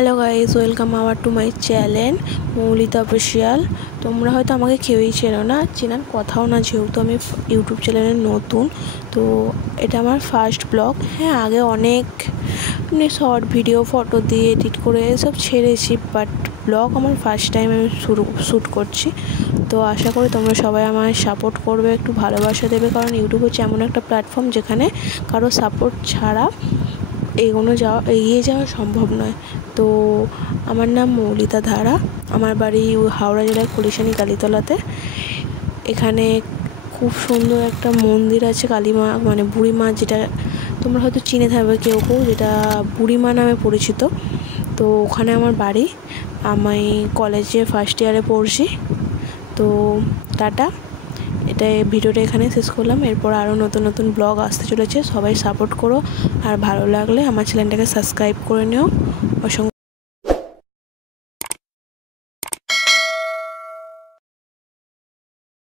Hello guys, welcome our to my channel Moulita official. তোমরা হয়তো আমাকে কেউই চেনো না, চেনার কথাও না, যেহেতু আমি ইউটিউব চ্যানেলে নতুন। তো এটা আমার ফার্স্ট ব্লগ। হ্যাঁ, আগে অনেক শর্ট ভিডিও ফটো দিয়ে এডিট করে সব ছেড়েছি, বাট ব্লগ আমার ফার্স্ট টাইম আমি শ্যুট করছি। তো আশা করি তোমরা সবাই আমায় সাপোর্ট করবে, একটু ভালোবাসা দেবে, কারণ ইউটিউব হচ্ছে এমন একটা প্ল্যাটফর্ম যেখানে কারো সাপোর্ট ছাড়া এগিয়ে যাওয়া সম্ভব নয়। তো আমার নাম মৌলিতা ধারা, আমার বাড়ি হাওড়া জেলার কুলিশানি কালীতলাতে। এখানে খুব সুন্দর একটা মন্দির আছে, কালীমা মানে বুড়িমা, যেটা তোমরা হয়তো চিনে থাকবে কেউ কেউ, যেটা বুড়িমা নামে পরিচিত। তো ওখানে আমার বাড়ি। আমি কলেজে ফার্স্ট ইয়ারে পড়ছি। তো টাটা, ভিডিওটা এখানে শেষ করলাম। এরপর আরও নতুন নতুন ব্লগ আসতে চলেছে, সবাই সাপোর্ট করো, আর ভালো লাগলে আমার চ্যানেলটাকে সাবস্ক্রাইব করে নিও। অসংখ্য